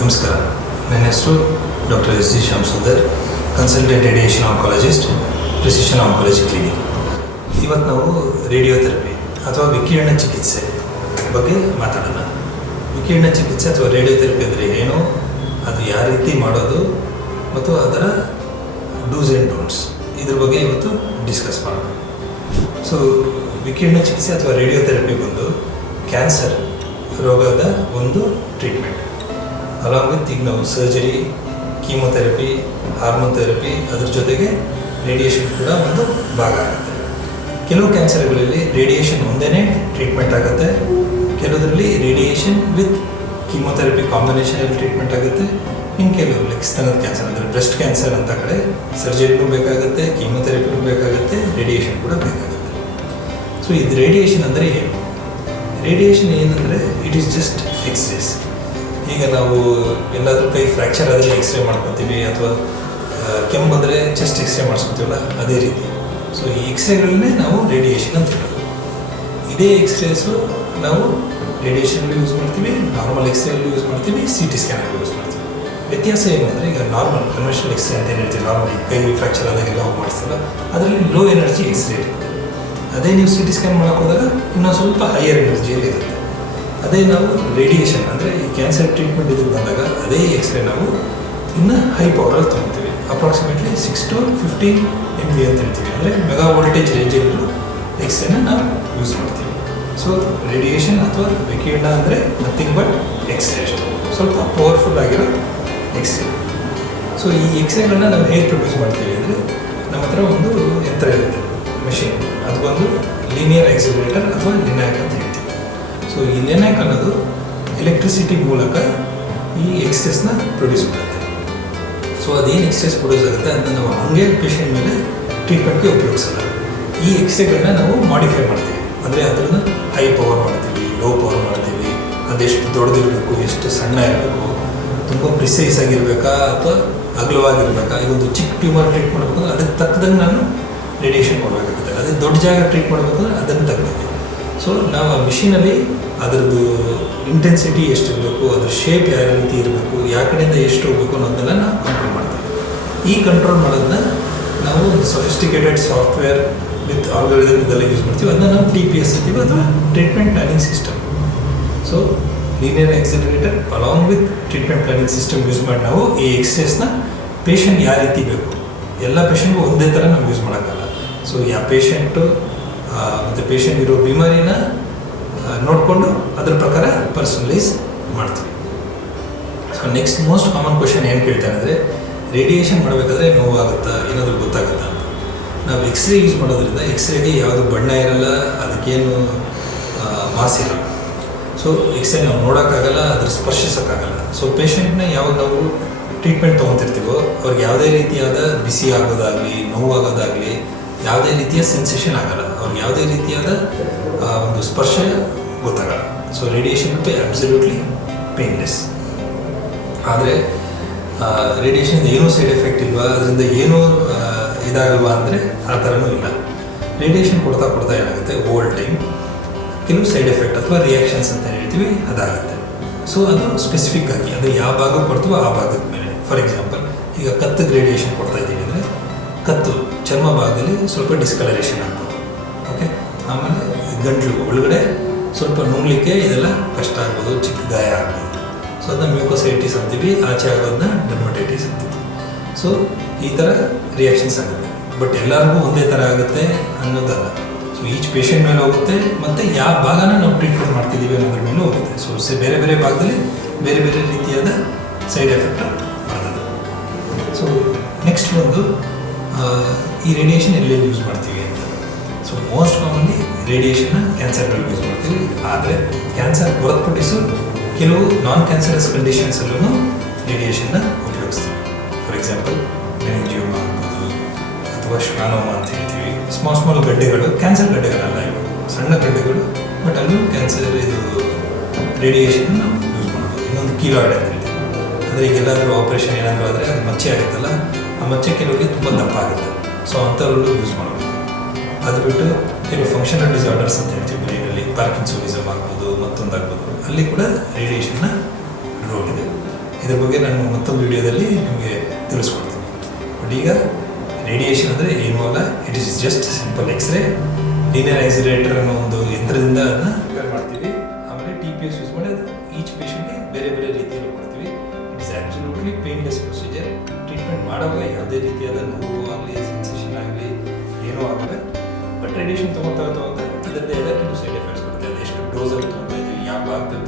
ನಮಸ್ಕಾರ. ನನ್ನ ಹೆಸರು doctor S C Shyam Sundar consultant radiation oncologist precision oncology clinic ಇವತ್ತು ನಾವು ರೇಡಿಯೋಥೆರಪಿ ಅಥವಾ ವಿಕಿರಣ ಚಿಕಿತ್ಸೆ ಬಗ್ಗೆ ಮಾತಾಡೋಣ. ವಿಕಿರಣ ಚಿಕಿತ್ಸೆ ಅಥವಾ ರೇಡಿಯೋಥೆರಪಿ ಅಂದರೆ ಏನು, ಅದು ಯಾವ ರೀತಿ ಮಾಡೋದು, ಮತ್ತು ಅದರ ಡೂಸ್ ಆ್ಯಂಡ್ ಡೋಂಟ್ಸ್ ಇದ್ರ ಬಗ್ಗೆ ಇವತ್ತು ಡಿಸ್ಕಸ್ ಮಾಡೋಣ. ಸೊ ವಿಕಿರಣ ಚಿಕಿತ್ಸೆ ಅಥವಾ ರೇಡಿಯೋಥೆರಪಿ ಬಂದು ಕ್ಯಾನ್ಸರ್ ರೋಗದ ಒಂದು ಟ್ರೀಟ್ಮೆಂಟ್ ಅಲಾಂಗ್ ವಿತ್ ಈಗ ನಾವು ಸರ್ಜರಿ ಕೀಮೊಥೆರಪಿ ಹಾರ್ಮೋನ್ ಥೆರಪಿ ಅದ್ರ ಜೊತೆಗೆ ರೇಡಿಯೇಷನ್ ಕೂಡ ಒಂದು ಭಾಗ ಆಗುತ್ತೆ. ಕೆಲವು ಕ್ಯಾನ್ಸರ್ಗಳಲ್ಲಿ ರೇಡಿಯೇಷನ್ ಒಂದೇ ಟ್ರೀಟ್ಮೆಂಟ್ ಆಗುತ್ತೆ. ಕೆಲವರಲ್ಲಿ ರೇಡಿಯೇಷನ್ ವಿತ್ ಕೀಮೊಥೆರಪಿ ಕಾಂಬಿನೇಷನಲ್ಲಿ ಟ್ರೀಟ್ಮೆಂಟ್ ಆಗುತ್ತೆ. ಇನ್ನು ಕೆಲವು ಲೈಕ್ ಸ್ತನದ ಕ್ಯಾನ್ಸರ್ ಅಂದರೆ ಬ್ರೆಸ್ಟ್ ಕ್ಯಾನ್ಸರ್ ಅಂತ ಕಡೆ ಸರ್ಜರಿನೂ ಬೇಕಾಗುತ್ತೆ ಕೀಮೊಥೆರಪಿನೂ ಬೇಕಾಗುತ್ತೆ ರೇಡಿಯೇಷನ್ ಕೂಡ ಬೇಕಾಗುತ್ತೆ. ಸೊ ಇದು ರೇಡಿಯೇಷನ್ ಅಂದರೆ ಏನು? ರೇಡಿಯೇಷನ್ ಏನಂದರೆ ಇಟ್ ಈಸ್ ಜಸ್ಟ್ ಎಕ್ಸ್ರೇಸ್ ಈಗ ನಾವು ಎಲ್ಲಾದರೂ ಕೈ ಫ್ರ್ಯಾಕ್ಚರ್ ಆದರೆ ಎಕ್ಸ್ರೇ ಮಾಡ್ಕೊತೀವಿ ಅಥವಾ ಕೆಮ್ಮು ಬಂದರೆ ಚೆಸ್ಟ್ ಎಕ್ಸ್ರೇ ಮಾಡಿಸ್ಕೊತೀವಲ್ಲ, ಅದೇ ರೀತಿ. ಸೊ ಈ ಎಕ್ಸ್ರೇಗಳನ್ನೇ ನಾವು ರೇಡಿಯೇಷನ್ ಅಂತ ಹೇಳೋದು ಇದೇ ಎಕ್ಸ್ರೇಸು ನಾವು ರೇಡಿಯೇಷನಲ್ಲಿ ಯೂಸ್ ಮಾಡ್ತೀವಿ ನಾರ್ಮಲ್ ಎಕ್ಸ್ರೇಲ್ಲೂ ಯೂಸ್ ಮಾಡ್ತೀವಿ ಸಿ ಟಿ ಸ್ಕ್ಯಾನಲ್ಲಿ ಯೂಸ್ ಮಾಡ್ತೀವಿ. ವ್ಯತ್ಯಾಸ ಏನಂದರೆ, ಈಗ ನಾರ್ಮಲ್ ಕನ್ವೆನ್ಷನಲ್ ಎಕ್ಸ್ರೇ ಅಂತ ಏನು ಹೇಳ್ತೀವಿ ನಾರ್ಮಲ್ ಕೈ ಫ್ರ್ಯಾಕ್ಚರ್ ಆದಾಗೆಲ್ಲ ಹೋಗಿ ಮಾಡಿಸ್ತೀವಲ್ಲ, ಅದರಲ್ಲಿ ಲೋ ಎನರ್ಜಿ ಎಕ್ಸ್ರೇ ಇರುತ್ತೆ ಅದೇ ನೀವು ಸಿ ಟಿ ಸ್ಕ್ಯಾನ್ ಮಾಡೋಕ್ಕೋದಾಗ ಇನ್ನೊಂದು ಸ್ವಲ್ಪ ಹೈಯರ್ ಎನರ್ಜಿಯಲ್ಲಿ ಇರುತ್ತೆ. ಅದೇ ನಾವು ರೇಡಿಯೇಷನ್ ಅಂದರೆ ಈ ಕ್ಯಾನ್ಸರ್ ಟ್ರೀಟ್ಮೆಂಟ್ ಇದು ಬಂದಾಗ ಅದೇ ಎಕ್ಸ್ರೇ ನಾವು ಇನ್ನು ಹೈ ಪವರಲ್ಲಿ ತೊಗೊತೀವಿ approximately six to fifteen M B ಅಂತ ಹೇಳ್ತೀವಿ. ಅಂದರೆ ಮೆಗಾ ವೋಲ್ಟೇಜ್ ರೇಂಜಲ್ಲಿರೋ ಎಕ್ಸ್ರೇನ ನಾವು ಯೂಸ್ ಮಾಡ್ತೀವಿ. ಸೊ ರೇಡಿಯೇಷನ್ ಅಥವಾ ವಿಕಿರಣ ಅಂದರೆ ನಥಿಂಗ್ ಬಟ್ ಎಕ್ಸ್ರೇ ಸ್ವಲ್ಪ ಪವರ್ಫುಲ್ ಆಗಿರೋ ಎಕ್ಸ್ರೇ ಸೊ ಈ ಎಕ್ಸ್ರೇಗಳನ್ನ ನಾವು ಹೇಗೆ ಪ್ರೊಡ್ಯೂಸ್ ಮಾಡ್ತೀವಿ ಅಂದರೆ ನಮ್ಮ ಹತ್ರ ಒಂದು ಯಂತ್ರ ಇರುತ್ತೆ. ಮೆಷಿನ್ ಅದಕ್ಕೊಂದು ಲೀನಿಯರ್ ಎಕ್ಸಿಲೇಟರ್ ಅಥವಾ ಲಿನಾಕ್ ಅಂತ ಹೇಳ್ತೀವಿ. ಸೊ ಈ ಕಾಣೋದು ಎಲೆಕ್ಟ್ರಿಸಿಟಿ ಮೂಲಕ ಈ ಎಕ್ಸ್ರೇಸ್ನ ಪ್ರೊಡ್ಯೂಸ್ ಮಾಡುತ್ತೆ. ಸೊ ಅದೇನು ಎಕ್ಸ್ಟ್ರೆಸ್ ಪ್ರೊಡ್ಯೂಸ್ ಆಗುತ್ತೆ ಅದನ್ನ ನಾವು ಹಂಗೆ ಪೇಷಂಟ್ ಮೇಲೆ ಟ್ರೀಟ್ಮೆಂಟ್ಗೆ ಉಪಯೋಗಿಸಲ್ಲ. ಈ ಎಕ್ಸ್ರೇಗಳನ್ನ ನಾವು ಮಾಡಿಫೈ ಮಾಡ್ತೀವಿ. ಅಂದರೆ ಅದನ್ನು ಹೈ ಪವರ್ ಮಾಡ್ತೀವಿ ಲೋ ಪವರ್ ಮಾಡ್ತೀವಿ. ಅದೆಷ್ಟು ದೊಡ್ಡದಿರಬೇಕು, ಎಷ್ಟು ಸಣ್ಣ ಇರಬೇಕು, ತುಂಬ ಪ್ರಿಸೈಸ್ ಆಗಿರಬೇಕಾ ಅಥವಾ ಅಗಲವಾಗಿರ್ಬೇಕಾ? ಈ ಒಂದು ಚಿಕ್ಕ ಟ್ಯೂಮರ್ ಟ್ರೀಟ್ ಮಾಡಬೇಕು ಅದಕ್ಕೆ ತಕ್ಕದಂಗೆ ನಾನು ರೇಡಿಯೇಷನ್ ಮಾಡಬೇಕಾಗುತ್ತೆ ಅದೇ ದೊಡ್ಡ ಜಾಗ ಟ್ರೀಟ್ ಮಾಡಬೇಕಂದ್ರೆ ಅದನ್ನು ತಗಬೇಕು ಸೊ ನಾವು ಆ ಮಿಷಿನಲ್ಲಿ ಅದರದ್ದು ಇಂಟೆನ್ಸಿಟಿ ಎಷ್ಟಿರಬೇಕು, ಅದ್ರ ಶೇಪ್ ಯಾವ ರೀತಿ ಇರಬೇಕು, ಯಾವ ಕಡೆಯಿಂದ ಎಷ್ಟು ಹೋಗ್ಬೇಕು ಅನ್ನೋದನ್ನೆಲ್ಲ ನಾವು ಕಂಟ್ರೋಲ್ ಮಾಡ್ತೀವಿ. ಈ ಕಂಟ್ರೋಲ್ ಮಾಡೋದನ್ನ ನಾವು ಒಂದು ಸೊಫಿಸ್ಟಿಕೇಟೆಡ್ ಸಾಫ್ಟ್ವೇರ್ ವಿತ್ ಆಲ್ಗರಿದಮ್ ಇದೆಲ್ಲ ಯೂಸ್ ಮಾಡ್ತೀವಿ. ಅದನ್ನ ನಾವು ಟಿ ಪಿ ಎಸ್ ಅಂತೀವಿ, ಅಥವಾ treatment planning system so linear accelerator along with treatment planning system use ಮಾಡಿ ನಾವು ಈ ಎಕ್ಸಸೈಸ್ನ ಪೇಷಂಟ್ ಯಾವ ರೀತಿ ಬೇಕು. ಎಲ್ಲ ಪೇಷಂಟ್ಗೂ ಒಂದೇ ಥರ ನಾವು ಯೂಸ್ ಮಾಡೋಕ್ಕಲ್ಲ ಸೊ ಯಾವ ಪೇಷಂಟು ಮತ್ತು ಪೇಷಂಟ್ ಇರೋ ಬಿಮಾರಿನ ನೋಡಿಕೊಂಡು ಅದ್ರ ಪ್ರಕಾರ ಪರ್ಸನಲೈಸ್ ಮಾಡ್ತೀವಿ. So next most common question ಏನು ಕೇಳ್ತಾರೆ ಅಂದರೆ ರೇಡಿಯೇಷನ್ ಮಾಡಬೇಕಾದ್ರೆ ನೋವಾಗುತ್ತಾ, ಏನಾದರೂ ಗೊತ್ತಾಗುತ್ತಾ ಅಂತ. ನಾವು ಎಕ್ಸ್ರೇ ಯೂಸ್ ಮಾಡೋದ್ರಿಂದ ಎಕ್ಸ್ರೇಗೆ ಯಾವುದು ಬಣ್ಣ ಇರಲ್ಲ, ಅದಕ್ಕೇನು ಮಾಸ್ ಇರಲ್ಲ. ಸೊ ಎಕ್ಸ್ರೇ ನಾವು ನೋಡೋಕ್ಕಾಗಲ್ಲ, ಅದ್ರ ಸ್ಪರ್ಶಿಸೋಕ್ಕಾಗಲ್ಲ. ಸೊ ಪೇಷಂಟ್ನ ಯಾವಾಗ ನಾವು ಟ್ರೀಟ್ಮೆಂಟ್ ತೊಗೊತಿರ್ತೀವೋ, ಅವ್ರಿಗೆ ಯಾವುದೇ ರೀತಿಯಾದ ಬಿಸಿ ಆಗೋದಾಗಲಿ, ನೋವಾಗೋದಾಗಲಿ ಯಾವುದೇ ರೀತಿಯ ಸೆನ್ಸೇಷನ್ ಆಗಲ್ಲ. ಅವ್ರಿಗೆ ಯಾವುದೇ ರೀತಿಯಾದ ಒಂದು ಸ್ಪರ್ಶ ಗೊತ್ತಾಗಲ್ಲ. So radiation pay absolutely painless ಆದರೆ ರೇಡಿಯೇಷನ್ ಏನೂ ಸೈಡ್ ಎಫೆಕ್ಟ್ ಇಲ್ವಾ, ಅದರಿಂದ ಏನೂ ಇದಾಗಲ್ವಾ ಅಂದರೆ ಆ ಥರನೂ ಇಲ್ಲ. ರೇಡಿಯೇಷನ್ ಕೊಡ್ತಾ ಕೊಡ್ತಾ ಏನಾಗುತ್ತೆ? ಓವರ್ ಟೈಮ್ ಕೆಲವು ಸೈಡ್ ಎಫೆಕ್ಟ್ ಅಥವಾ ರಿಯಾಕ್ಷನ್ಸ್ ಅಂತ ಹೇಳ್ತೀವಿ, ಅದಾಗುತ್ತೆ. ಸೊ ಅದು ಸ್ಪೆಸಿಫಿಕ್ ಆಗಿ, ಅಂದರೆ ಯಾವ ಭಾಗ ಕೊಡ್ತೀವೋ ಆ ಭಾಗದ ಮೇಲೆ. ಫಾರ್ ಎಕ್ಸಾಂಪಲ್ ಈಗ ಕತ್ತಿಗೆ ರೇಡಿಯೇಷನ್ ಕೊಡ್ತಾ ಇದ್ದೀವಿ ಅಂದರೆ, ಕತ್ತು. ಚರ್ಮ ಭಾಗದಲ್ಲಿ ಸ್ವಲ್ಪ ಡಿಸ್ಕಲರೇಷನ್ ಆಗ್ಬೋದು. ಓಕೆ ಆಮೇಲೆ ಗಂಟಲು ಒಳಗಡೆ ಸ್ವಲ್ಪ ನುಂಗ್ಲಿಕ್ಕೆ ಇದೆಲ್ಲ ಕಷ್ಟ ಆಗ್ಬೋದು ಚಿಕ್ಕ ಗಾಯ ಆಗ್ಬೋದು. ಸೊ ಅದನ್ನ ಮ್ಯೂಕೋಸೈಟಿಸ್ ಅಂತೀವಿ ಆಚೆ ಆಗೋದನ್ನ ಡರ್ಮಟೈಟಿಸ್ ಅಂತೀವಿ. ಸೊ ಈ ಥರ ರಿಯಾಕ್ಷನ್ಸ್ ಆಗುತ್ತೆ. ಬಟ್ ಎಲ್ಲರಿಗೂ ಒಂದೇ ಥರ ಆಗುತ್ತೆ ಅನ್ನೋದಲ್ಲ. ಸೊ ಈಚ್ ಪೇಷಂಟ್ ಮೇಲೆ ಹೋಗುತ್ತೆ ಮತ್ತು ಯಾವ ಭಾಗನ ನಾವು ಟ್ರೀಟ್ಮೆಂಟ್ ಮಾಡ್ತಿದ್ದೀವಿ ಅನ್ನೋದ್ರ ಮೇಲೆ ಹೋಗುತ್ತೆ. ಸೊ ಬೇರೆ ಬೇರೆ ಭಾಗದಲ್ಲಿ ಬೇರೆ ಬೇರೆ ರೀತಿಯಾದ ಸೈಡ್ ಎಫೆಕ್ಟ್ ಬರ್ತದೆ ಸೊ ನೆಕ್ಸ್ಟ್ ಆ, ಈ ರೇಡಿಯೇಷನ್ ಎಲ್ಲೆಲ್ಲಿ ಯೂಸ್ ಮಾಡ್ತೀವಿ ಅಂತ. ಸೊ ಮೋಸ್ಟ್ ಕಾಮನ್ಲಿ ರೇಡಿಯೇಷನ್ನ ಕ್ಯಾನ್ಸರ್ಗಳಲ್ಲಿ ಯೂಸ್ ಮಾಡ್ತೀವಿ. ಆದರೆ ಕ್ಯಾನ್ಸರ್ ಹೊರತುಪಡಿಸು ಕೆಲವು ನಾನ್ ಕ್ಯಾನ್ಸರಸ್ ಕಂಡೀಷನ್ಸಲ್ಲೂ ರೇಡಿಯೇಷನ್ನ ಉಪಯೋಗಿಸ್ತೀವಿ. ಫಾರ್ ಎಕ್ಸಾಂಪಲ್ ಮೆನಿಂಜಿಯೋಮ ಆಗ್ಬೋದು, ಅಥವಾ ಶ್ವಾನೋಮ ಅಂತ ಹೇಳ್ತೀವಿ. ಸ್ಮಾಲ್ ಸ್ಮಾಲ್ ಗಡ್ಡೆಗಳು ಕ್ಯಾನ್ಸರ್ ಗಡ್ಡೆಗಳಲ್ಲ ಇವು. ಸಣ್ಣ ಗಡ್ಡೆಗಳು ಬಟ್ ಅಲ್ಲೂ ಕ್ಯಾನ್ಸರ್ ಇದು ರೇಡಿಯೇಷನ್ ನಾವು ಯೂಸ್ ಮಾಡ್ಬೋದು. ಇನ್ನೊಂದು ಕೀಲಾಯ್ಡ್ ಅಂತ ಹೇಳ್ತೀವಿ. ಅಂದರೆ ಈಗ ಎಲ್ಲಾದರೂ ಆಪ್ರೇಷನ್ ಏನಾದರೂ ಆದರೆ ಅದು ಮಚ್ಚೆ ಆಗುತ್ತಲ್ಲ, ಆ ಮಚ್ಚೆ ಕೆಲವರಿಗೆ ತುಂಬ ದಪ್ಪ ಆಗುತ್ತೆ. ಸೊ ಅಂಥವ್ರಲ್ಲೂ ಯೂಸ್ ಮಾಡ್ಬೋದು. ಅದು ಬಿಟ್ಟು ಕೆಲವು ಫಂಕ್ಷನಲ್ ಡಿಸಾರ್ಡರ್ಸ್ ಅಂತ ಹೇಳ್ತೀವಿ ಬ್ರೈನಲ್ಲಿ ಪಾರ್ಕಿನ್ಸೋನಿಸಮ್ ಆಗ್ಬೋದು, ಮತ್ತೊಂದು ಆಗ್ಬೋದು. ಅಲ್ಲಿ ಕೂಡ ರೇಡಿಯೇಷನ್ನ ರೋಲ್ ಇದೆ. ಇದ್ರ ಬಗ್ಗೆ ನಾನು ಮತ್ತೊಂದು ವಿಡಿಯೋದಲ್ಲಿ ನಿಮಗೆ ತಿಳಿಸ್ಕೊಡ್ತೀನಿ. ಬಟ್ ಈಗ ರೇಡಿಯೇಷನ್ ಅಂದರೆ ಏನೂ ಅಲ್ಲ it is just simple X ray linear accelerator ಅನ್ನೋ ಒಂದು ಯಂತ್ರದಿಂದ ಅದನ್ನ ಪ್ರಿಪೇರ್ ಮಾಡ್ತೀವಿ. ಆಮೇಲೆ ಟಿ ಪಿ ಎಸ್ ಯೂಸ್ ಮಾಡಿ ಅದು ಈಚ್ ಪೇಷಂಟ್ಗೆ ಬೇರೆ ಬೇರೆ ರೀತಿಯಲ್ಲಿ ಕೊಡ್ತೀವಿ. It's actually painless procedure treatment ಮಾಡುವಾಗ ಯಾವುದೇ ರೀತಿಯಾದ ನೋವು ಏನೂ ಆಗುತ್ತೆ. ಬಟ್ ರೇಡಿಯೇಷನ್ ತೊಗೊತಾ ತೊಗೊತಾ ಅದರದ್ದೇ ಎಲ್ಲಕ್ಕಿಂತ ಸೈಡ್ ಎಫೆಕ್ಟ್ಸ್ ಬರುತ್ತೆ. ಅದೆಷ್ಟು ಡೋಸಲ್ಲಿ ತೊಗೊತಾ ಇದ್ದೀವಿ ಯಾವ ಭಾಗದಲ್ಲಿ